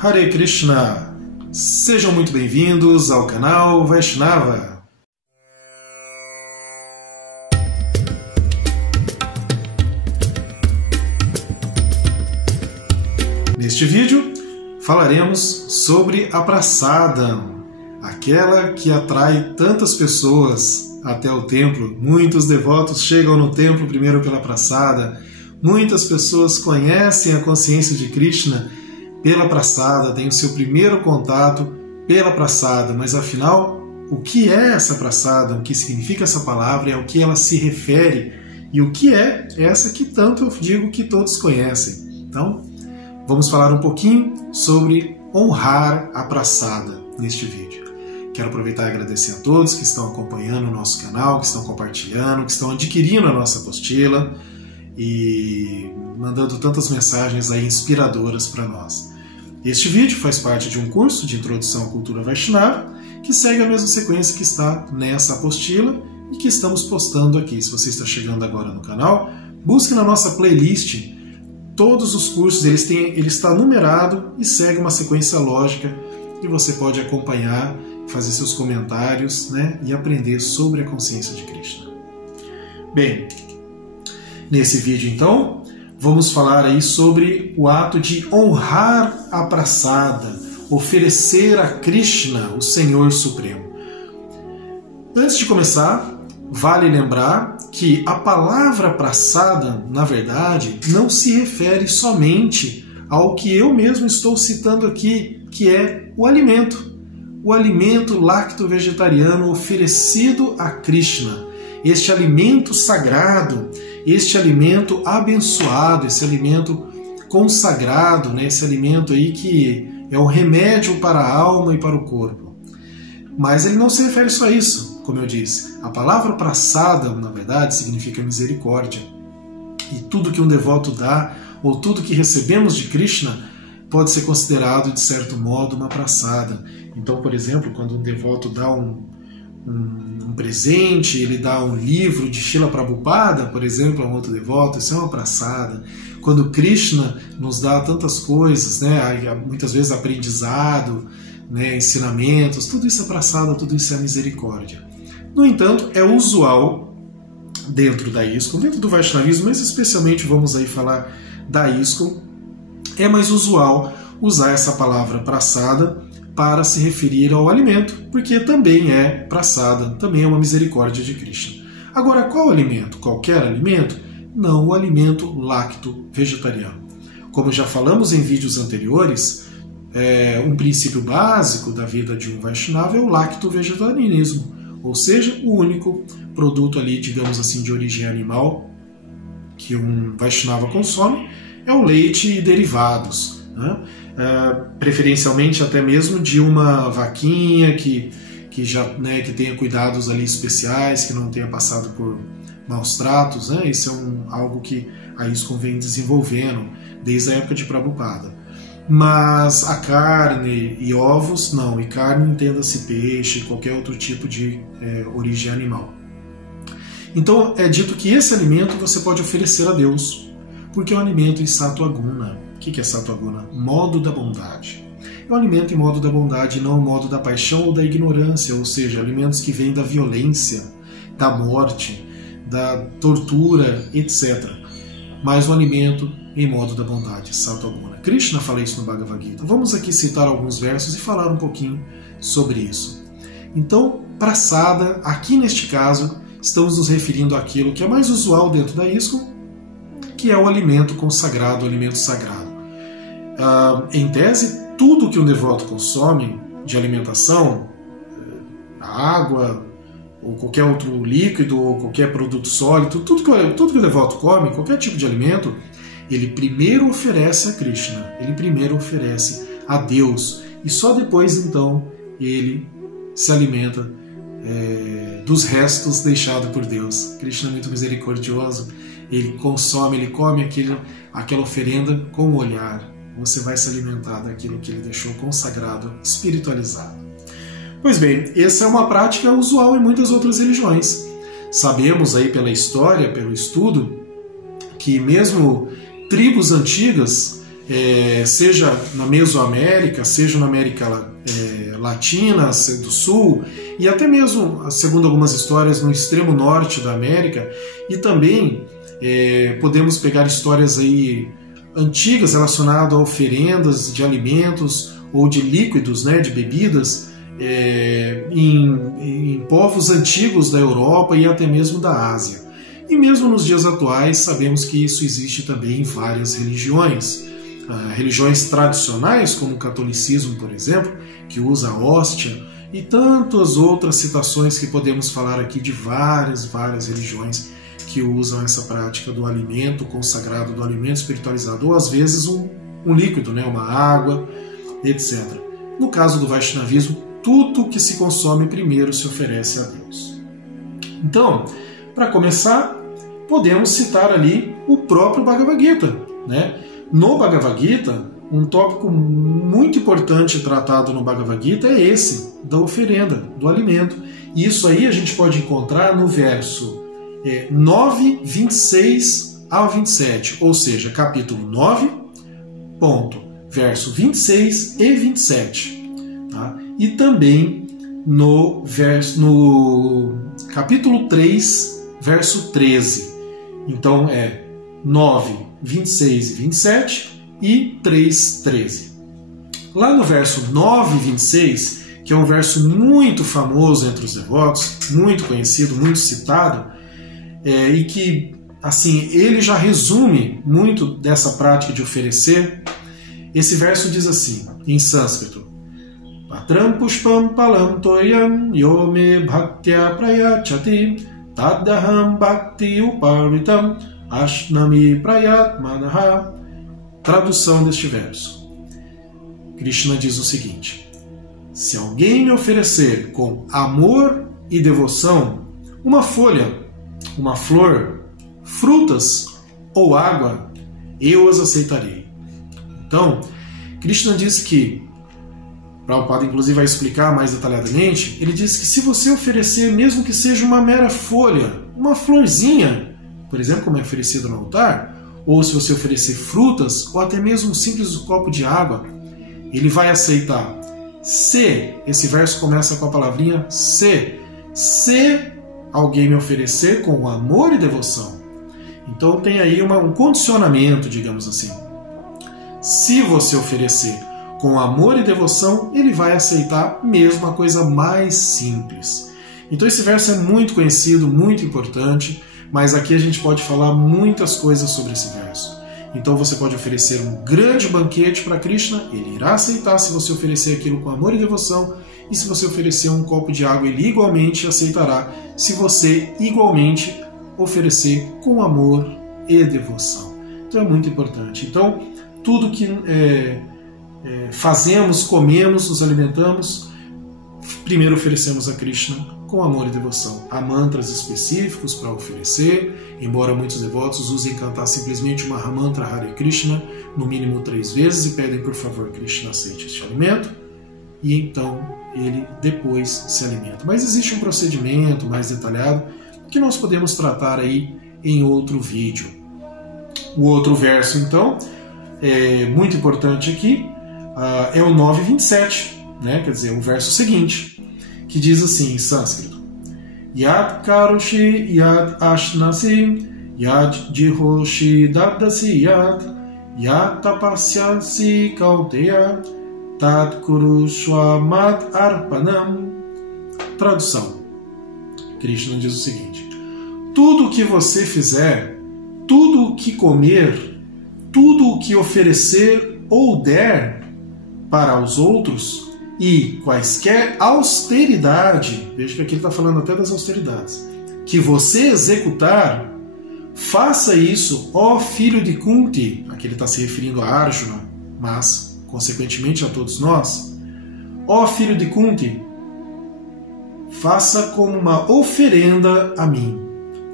Hare Krishna! Sejam muito bem-vindos ao canal Vaishnava. Neste vídeo falaremos sobre a Prasadam, aquela que atrai tantas pessoas até o templo. Muitos devotos chegam no templo primeiro pela Prasada, muitas pessoas conhecem a consciência de Krishna pela Prasada, têm o seu primeiro contato pela Prasada, mas afinal, o que é essa Prasada? O que significa essa palavra? É o que ela se refere? E o que é essa que tanto eu digo que todos conhecem? Então, vamos falar um pouquinho sobre honrar a Prasada neste vídeo. Quero aproveitar e agradecer a todos que estão acompanhando o nosso canal, que estão compartilhando, que estão adquirindo a nossa apostila e mandando tantas mensagens aí inspiradoras para nós. Este vídeo faz parte de um curso de Introdução à Cultura Vaishnava que segue a mesma sequência que está nessa apostila e que estamos postando aqui. Se você está chegando agora no canal, busque na nossa playlist todos os cursos, ele está numerado e segue uma sequência lógica e você pode acompanhar, fazer seus comentários, né, e aprender sobre a consciência de Krishna. Bem, nesse vídeo, então, vamos falar aí sobre o ato de honrar a Prasada, oferecer a Krishna, o Senhor Supremo. Antes de começar, vale lembrar que a palavra Prasada, na verdade, não se refere somente ao que eu mesmo estou citando aqui, que é o alimento lacto-vegetariano oferecido a Krishna. Este alimento sagrado, este alimento abençoado, esse alimento consagrado, né? Esse alimento aí que é o remédio para a alma e para o corpo. Mas ele não se refere só a isso, como eu disse. A palavra Prasada, na verdade, significa misericórdia. E tudo que um devoto dá, ou tudo que recebemos de Krishna, pode ser considerado, de certo modo, uma Prasada. Então, por exemplo, quando um devoto dá um presente, ele dá um livro de Srila Prabhupada, por exemplo, a um outro devoto, isso é uma Prasada. Quando Krishna nos dá tantas coisas, né, muitas vezes aprendizado, né, ensinamentos, tudo isso é Prasada, tudo isso é misericórdia. No entanto, é usual dentro da ISKCON, dentro do Vaishnavismo, mas especialmente vamos aí falar da ISKCON, é mais usual usar essa palavra Prasada para se referir ao alimento, porque também é Prasada, também é uma misericórdia de Krishna. Agora, qual alimento? Qualquer alimento? Não, o alimento lacto-vegetariano. Como já falamos em vídeos anteriores, um princípio básico da vida de um Vaishnava é o lacto-vegetarianismo, ou seja, o único produto ali, digamos assim, de origem animal que um Vaishnava consome é o leite e derivados, né? Preferencialmente até mesmo de uma vaquinha que já, né, que tenha cuidados ali especiais, que não tenha passado por maus tratos, né? Isso é algo que a ISKCON vem desenvolvendo desde a época de Prabhupada. Mas a carne e ovos, não. E carne, entenda-se peixe, qualquer outro tipo de origem animal. Então é dito que esse alimento você pode oferecer a Deus, porque é um alimento em Sattva Guna. O que é Sattva Guna? Modo da bondade. É um alimento em modo da bondade, não o modo da paixão ou da ignorância, ou seja, alimentos que vêm da violência, da morte, da tortura, etc. Mas um alimento em modo da bondade, Sattva Guna. Krishna fala isso no Bhagavad Gita. Vamos aqui citar alguns versos e falar um pouquinho sobre isso. Então, Prasada, aqui neste caso, estamos nos referindo àquilo que é mais usual dentro da ISKCON, que é o alimento consagrado, o alimento sagrado. Em tese, tudo que um devoto consome de alimentação, água, ou qualquer outro líquido, ou qualquer produto sólido, tudo que o devoto come, qualquer tipo de alimento, ele primeiro oferece a Krishna, ele primeiro oferece a Deus, e só depois, então, ele se alimenta dos restos deixados por Deus. Krishna é muito misericordioso, ele consome, ele come aquela oferenda com o olhar. Você vai se alimentar daquilo que ele deixou consagrado, espiritualizado. Pois bem, essa é uma prática usual em muitas outras religiões. Sabemos aí pela história, pelo estudo, que mesmo tribos antigas seja na Mesoamérica, seja na América Latina, do Sul, e até mesmo, segundo algumas histórias, no extremo norte da América, e também podemos pegar histórias aí antigas relacionadas a oferendas de alimentos ou de líquidos, né, de bebidas, em povos antigos da Europa e até mesmo da Ásia. E mesmo nos dias atuais, sabemos que isso existe também em várias religiões. Religiões tradicionais, como o catolicismo, por exemplo, que usa a hóstia, e tantas outras citações que podemos falar aqui de várias religiões que usam essa prática do alimento consagrado, do alimento espiritualizado, ou às vezes um líquido, né, uma água, etc. No caso do Vaishnavismo, tudo que se consome primeiro se oferece a Deus. Então, para começar, podemos citar ali o próprio Bhagavad Gita, né? No Bhagavad Gita, um tópico muito importante tratado no Bhagavad Gita é esse, da oferenda, do alimento. E isso aí a gente pode encontrar no verso 9, 26 ao 27, ou seja, capítulo 9, verso 26 e 27. Tá? E também no capítulo 3, verso 13. Então 9, 26 e 27 e 3, 13. Lá no verso 9 e 26, que é um verso muito famoso entre os devotos, muito conhecido, muito citado, e que, assim, ele já resume muito dessa prática de oferecer. Esse verso diz assim, em sânscrito: Patram pushpam palam toyam yome bhaktya prayachati tadaham bhakti uparitam ashnami prayatmanaha. Tradução deste verso. Krishna diz o seguinte: se alguém me oferecer com amor e devoção uma folha, uma flor, frutas ou água, eu as aceitarei. Então, Krishna diz que, Prabhupada inclusive vai explicar mais detalhadamente, ele diz que se você oferecer, mesmo que seja uma mera folha, uma florzinha, por exemplo, como é oferecido no altar, ou se você oferecer frutas, ou até mesmo um simples copo de água, ele vai aceitar. Se, esse verso começa com a palavrinha se alguém me oferecer com amor e devoção. Então tem aí um condicionamento, digamos assim. Se você oferecer com amor e devoção, ele vai aceitar mesmo a coisa mais simples. Então esse verso é muito conhecido, muito importante, mas aqui a gente pode falar muitas coisas sobre esse verso. Então você pode oferecer um grande banquete para Krishna, ele irá aceitar se você oferecer aquilo com amor e devoção, e se você oferecer um copo de água, ele igualmente aceitará se você igualmente oferecer com amor e devoção. Então é muito importante. Então, tudo que fazemos, comemos, nos alimentamos, primeiro oferecemos a Krishna com amor e devoção. Há mantras específicos para oferecer, embora muitos devotos usem cantar simplesmente uma mantra Hare Krishna, no mínimo 3 vezes, e pedem por favor Krishna aceite este alimento, e então ele depois se alimenta. Mas existe um procedimento mais detalhado que nós podemos tratar aí em outro vídeo. O outro verso, então, muito importante aqui, é o 9:27, né? Quer dizer, o verso seguinte, que diz assim em sânscrito: Yad karushi yad ashnasi yad jihoshi dadasi yad tapasyasi kauteya tad kuru swamad arpanam. Tradução. Krishna diz o seguinte: tudo o que você fizer, tudo o que comer, tudo o que oferecer ou der para os outros, e quaisquer austeridade, veja que aqui ele está falando até das austeridades, que você executar, faça isso, ó filho de Kunti, aqui ele está se referindo a Arjuna, mas consequentemente a todos nós, ó filho de Kunti, faça como uma oferenda a mim.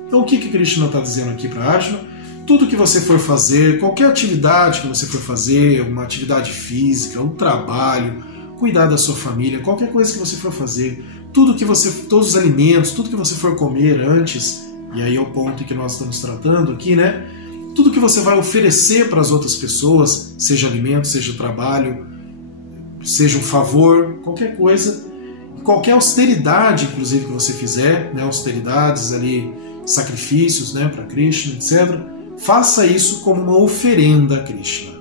Então o que Krishna está dizendo aqui para Arjuna? Tudo que você for fazer, qualquer atividade que você for fazer, uma atividade física, um trabalho, cuidar da sua família, qualquer coisa que você for fazer, todos os alimentos, tudo que você for comer antes, e aí é o ponto que nós estamos tratando aqui, né? tudo que você vai oferecer para as outras pessoas, seja alimento, seja trabalho, seja um favor, qualquer coisa, qualquer austeridade, inclusive, que você fizer, né, austeridades ali, sacrifícios, né, para Krishna, etc., faça isso como uma oferenda a Krishna.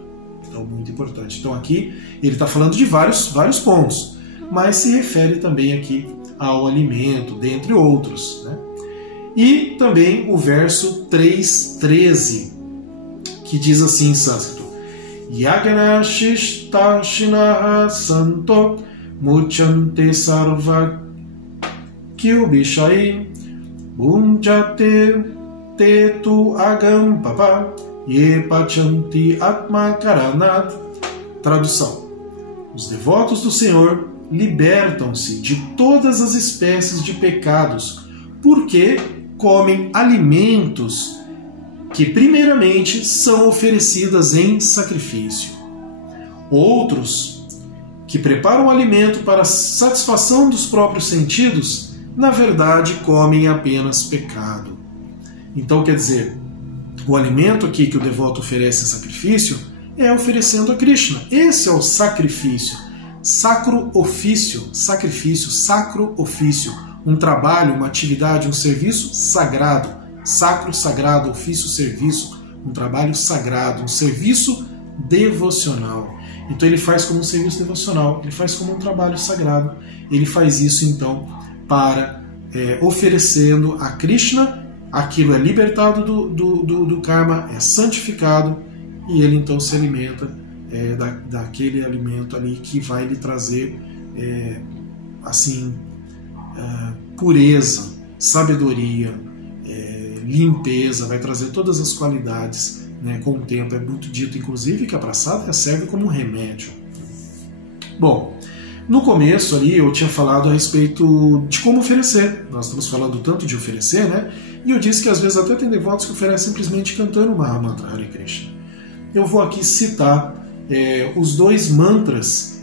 Então, muito importante. Então, aqui ele está falando de vários pontos, mas se refere também aqui ao alimento, dentre outros, né? E também o verso 3:13, que diz assim em sânscrito: Yagna Shishta Santo Muchante Sarva Kyubishai Bunjate Tetu Agam Papa Ye Pachanti Atma Karanat. Tradução: os devotos do Senhor libertam-se de todas as espécies de pecados, porque comem alimentos que primeiramente são oferecidas em sacrifício. Outros, que preparam o alimento para a satisfação dos próprios sentidos, na verdade comem apenas pecado. Então, quer dizer, o alimento aqui que o devoto oferece em sacrifício é oferecendo a Krishna. Esse é o sacrifício. Sacro ofício, sacrifício, sacro ofício. Um trabalho, uma atividade, um serviço sagrado. Sacro, sagrado, ofício, serviço. Um trabalho sagrado, um serviço devocional. Então ele faz como um serviço devocional, ele faz como um trabalho sagrado. Ele faz isso então para oferecendo a Krishna. Aquilo é libertado do karma, é santificado, e ele então se alimenta daquele alimento ali que vai lhe trazer pureza, sabedoria, limpeza, vai trazer todas as qualidades, né, com o tempo. É muito dito, inclusive, que a prasada serve como um remédio. Bom, no começo ali eu tinha falado a respeito de como oferecer. Nós estamos falando tanto de oferecer, né? E eu disse que às vezes até tem devotos que oferecem simplesmente cantando o Mahamantra Hare Krishna. Eu vou aqui citar os dois mantras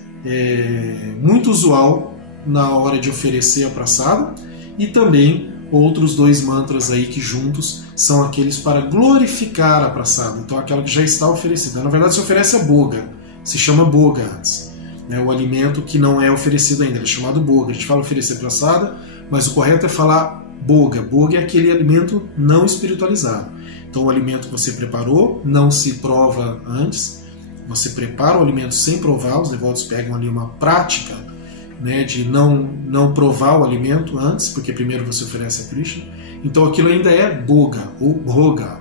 muito usual na hora de oferecer a prasada, e também outros dois mantras aí que juntos são aqueles para glorificar a prasada. Então aquela que já está oferecida. Na verdade se oferece a boga, se chama boga antes. O alimento que não é oferecido ainda, ele é chamado boga. A gente fala oferecer prasada, mas o correto é falar boga. Boga é aquele alimento não espiritualizado. Então o alimento que você preparou não se prova antes, você prepara o alimento sem provar. Os devotos pegam ali uma prática, né, de não provar o alimento antes, porque primeiro você oferece a Krishna. Então aquilo ainda é boga ou bhoga.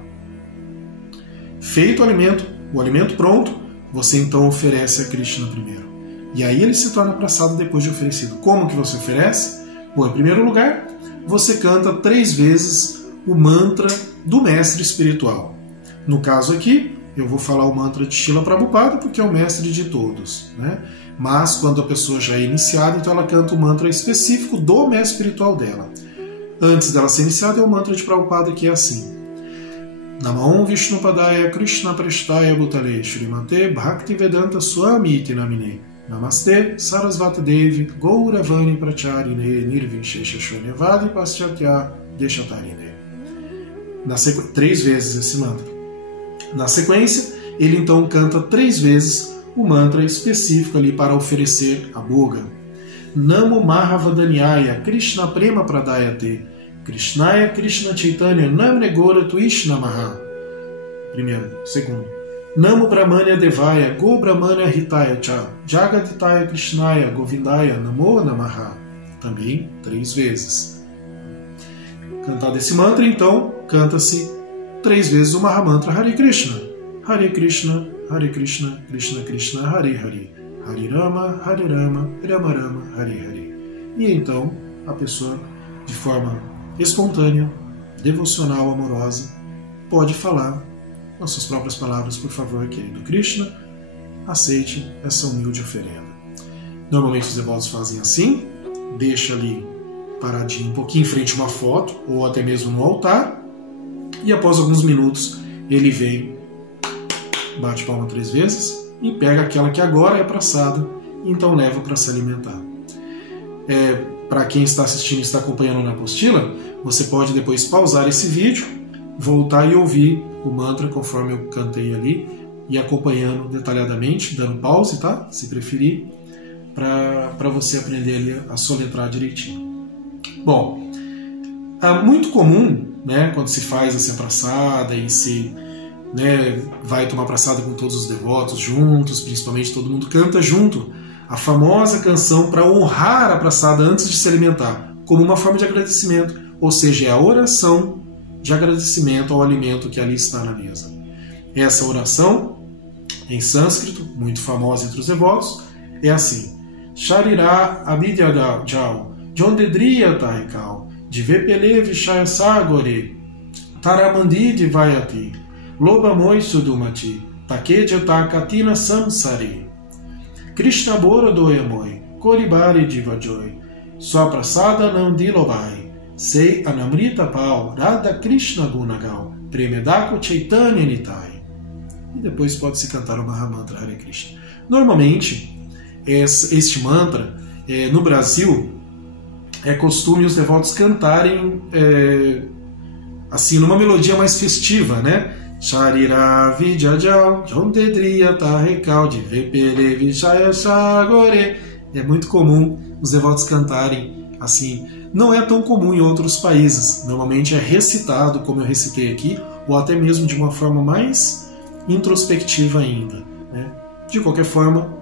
Feito o alimento pronto, você então oferece a Krishna primeiro. E aí ele se torna prasada depois de oferecido. Como que você oferece? Bom, em primeiro lugar, você canta 3 vezes o mantra do mestre espiritual. No caso aqui, eu vou falar o mantra de Srila Prabhupada, porque é o mestre de todos, né? Mas quando a pessoa já é iniciada, então ela canta o mantra específico do mestre espiritual dela. Antes dela ser iniciada, é o mantra de Prabhupada, que é assim: Namah Vishnupadaya Krishna Prestaya Bhutale Shrimate Bhaktivedanta Swami Iti Namine Namaste Sarasvati Devi Gauravani Pracharine Nirvinshesha Shunevadi Paschatya Deshatarine. 3 vezes esse mantra. Na sequência, ele então canta 3 vezes o mantra específico ali para oferecer a boga. Namo Mahavadanyaya Krishna Prema Pradayate Krishnaya Krishna Chaitanya Namne Gora Tuishna Maha. Primeiro. Segundo. Namo Brahmanya Devaya Go Brahmanya Hitaya Cha Jagaditaya Krishnaya Govindaya Namo Namaha. Também 3 vezes. Cantado esse mantra, então, canta-se 3 vezes o Mahamantra Hare Krishna. Hare Krishna, Hare Krishna, Krishna Krishna, Hare Hare. Hare Rama, Hare Rama, Rama Rama, Hare Hare. E então, a pessoa, de forma espontânea, devocional, amorosa, pode falar com as suas próprias palavras: por favor, querido Krishna, aceite essa humilde oferenda. Normalmente os devotos fazem assim, deixa ali paradinho um pouquinho em frente a uma foto, ou até mesmo no altar, e após alguns minutos ele vem, bate palma 3 vezes e pega aquela que agora é prasada, e então leva para se alimentar. Para quem está assistindo e está acompanhando na apostila, você pode depois pausar esse vídeo, voltar e ouvir o mantra conforme eu cantei ali e acompanhando detalhadamente, dando pause, tá? Se preferir, para você aprender ali a soletrar direitinho. Bom, é muito comum, né, quando se faz assim a praçada e se, né, vai tomar praçada com todos os devotos juntos, principalmente todo mundo canta junto a famosa canção para honrar a praçada antes de se alimentar, como uma forma de agradecimento, ou seja, é a oração de agradecimento ao alimento que ali está na mesa. Essa oração, em sânscrito, muito famosa entre os devotos, é assim: Sharira Abidyajal, Jondedriya Taikal, Divepele Vishaya Sagore, Taramandi Divayati, Loba Moi Sudumati, Takeja Takatina Samsari, Krishna Boro Doyamoi, Koribari Divajoi, Sua Prasada Nandilobai, Sei Anamrita Pau, Radha Krishna Gunagal, Premedako Chaitanya Nitai. E depois pode-se cantar o Mahamantra Hare Krishna. Normalmente, este mantra, no Brasil, é costume os devotos cantarem assim, numa melodia mais festiva, né? Sharira Vidyajal, Jondedriya Tahekal, Divepele Vishaya Sagore. É muito comum os devotos cantarem assim. Não é tão comum em outros países. Normalmente é recitado, como eu recitei aqui, ou até mesmo de uma forma mais introspectiva ainda, né? De qualquer forma,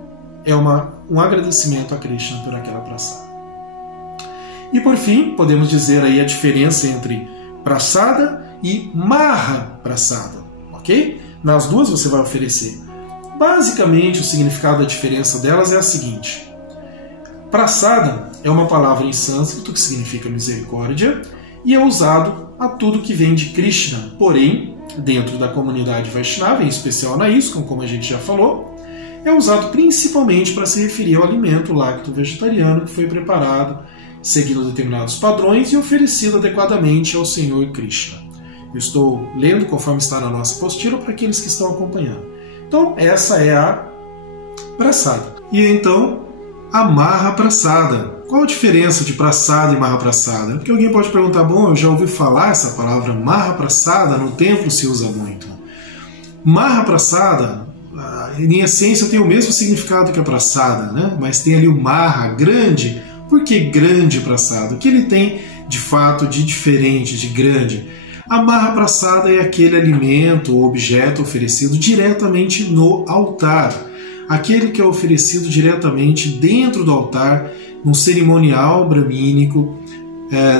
é um agradecimento a Krishna por aquela praçada. E por fim, podemos dizer aí a diferença entre praçada e Maha Praçada, ok? Nas duas você vai oferecer. Basicamente, o significado da diferença delas é a seguinte: praçada é uma palavra em sânscrito que significa misericórdia e é usado a tudo que vem de Krishna. Porém, dentro da comunidade Vaishnava, em especial na ISKCON, como a gente já falou, é usado principalmente para se referir ao alimento lacto-vegetariano que foi preparado seguindo determinados padrões e oferecido adequadamente ao Senhor Krishna. Eu estou lendo conforme está na nossa apostila para aqueles que estão acompanhando. Então, essa é a praçada. E então, a Maha Praçada. Qual a diferença de praçada e Maha Praçada? Porque alguém pode perguntar, bom, eu já ouvi falar essa palavra Maha Praçada, no templo se usa muito. Maha Praçada, em essência, tem o mesmo significado que a praçada, né? Mas tem ali o Maha, grande. Por que grande praçada? O que ele tem, de fato, de diferente, de grande? A Maha Praçada é aquele alimento ou objeto oferecido diretamente no altar. Aquele que é oferecido diretamente dentro do altar, num cerimonial bramínico,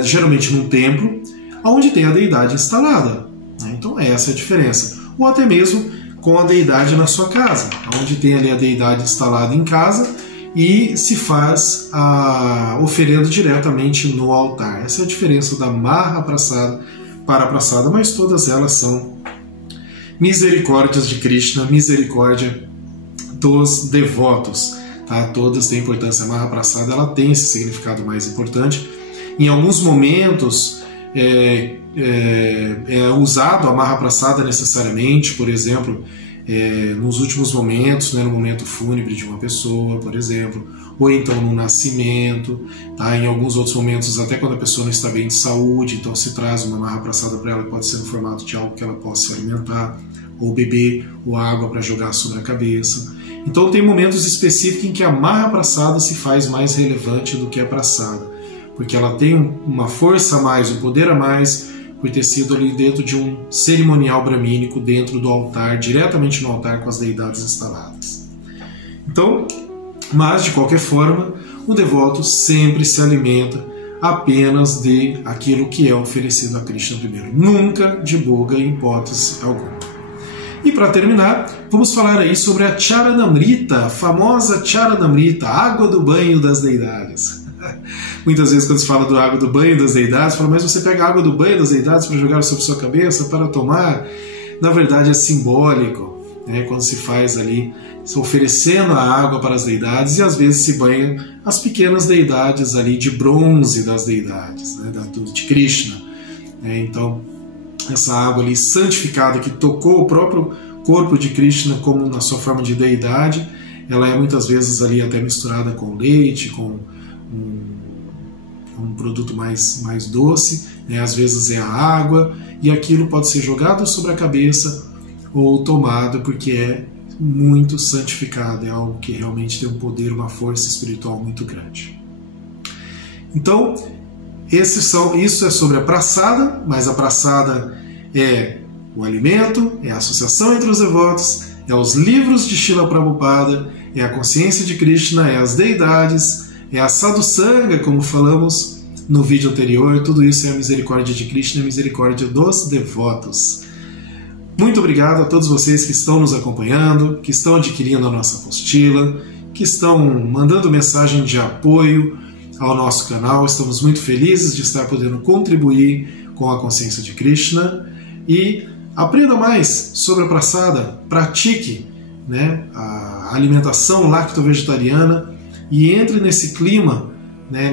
geralmente num templo, onde tem a deidade instalada. Então essa é a diferença. Ou até mesmo com a deidade na sua casa, onde tem ali a deidade instalada em casa e se faz a oferenda diretamente no altar. Essa é a diferença da Maha Praçada para a praçada, mas todas elas são misericórdias de Krishna, misericórdia dos devotos. Tá? Todas têm importância. A Maha Praçada ela tem esse significado mais importante. Em alguns momentos é usado a Maha Praçada necessariamente, por exemplo, nos últimos momentos, né, no momento fúnebre de uma pessoa, por exemplo, ou então no nascimento, tá? Em alguns outros momentos, até quando a pessoa não está bem de saúde, então se traz uma Maha Praçada para ela, pode ser no formato de algo que ela possa se alimentar, ou beber, ou água para jogar sobre a cabeça. Então tem momentos específicos em que a Maha Praçada se faz mais relevante do que a praçada, porque ela tem uma força a mais, um poder a mais, por ter sido ali dentro de um cerimonial bramínico, dentro do altar, diretamente no altar com as deidades instaladas. Então, mas de qualquer forma, o devoto sempre se alimenta apenas de aquilo que é oferecido a Krishna primeiro, nunca de boga em hipótese alguma. E para terminar, vamos falar aí sobre a Charanamrita, a famosa Charanamrita, água do banho das deidades. Muitas vezes quando se fala da água do banho das deidades, fala, mas você pega a água do banho das deidades para jogar sobre sua cabeça, para tomar? Na verdade é simbólico, né? Quando se faz ali, oferecendo a água para as deidades, e às vezes se banha as pequenas deidades ali de bronze das deidades, né? De Krishna. Então, essa água ali santificada que tocou o próprio corpo de Krishna como na sua forma de deidade, ela é muitas vezes ali até misturada com leite, com um produto mais doce, né? Às vezes é a água, e aquilo pode ser jogado sobre a cabeça ou tomado, porque é muito santificado, é algo que realmente tem um poder, uma força espiritual muito grande. Então, isso é sobre a praçada, mas a praçada é o alimento, é a associação entre os devotos, é os livros de Srila Prabhupada, é a consciência de Krishna, é as deidades, é a sadhusanga, como falamos no vídeo anterior. Tudo isso é a misericórdia de Krishna, a misericórdia dos devotos. Muito obrigado a todos vocês que estão nos acompanhando, que estão adquirindo a nossa apostila, que estão mandando mensagem de apoio ao nosso canal. Estamos muito felizes de estar podendo contribuir com a consciência de Krishna. E aprenda mais sobre a praçada, pratique, né, a alimentação lacto-vegetariana e entre nesse clima, né,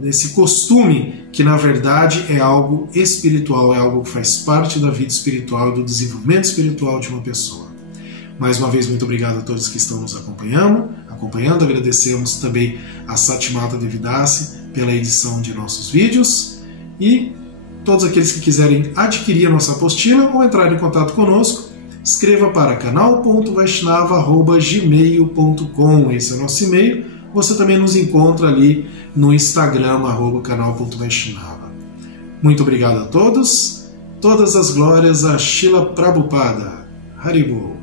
nesse costume que na verdade é algo espiritual, é algo que faz parte da vida espiritual e do desenvolvimento espiritual de uma pessoa. Mais uma vez, muito obrigado a todos que estão nos acompanhando. Agradecemos também a Satimata Devidasi pela edição de nossos vídeos e todos aqueles que quiserem adquirir a nossa apostila ou entrar em contato conosco, escreva para canal.vaishnava@gmail.com. Esse é o nosso e-mail. Você também nos encontra ali no Instagram, @canal.vaishnava. Muito obrigado a todos. Todas as glórias a Srila Prabhupada. Haribol.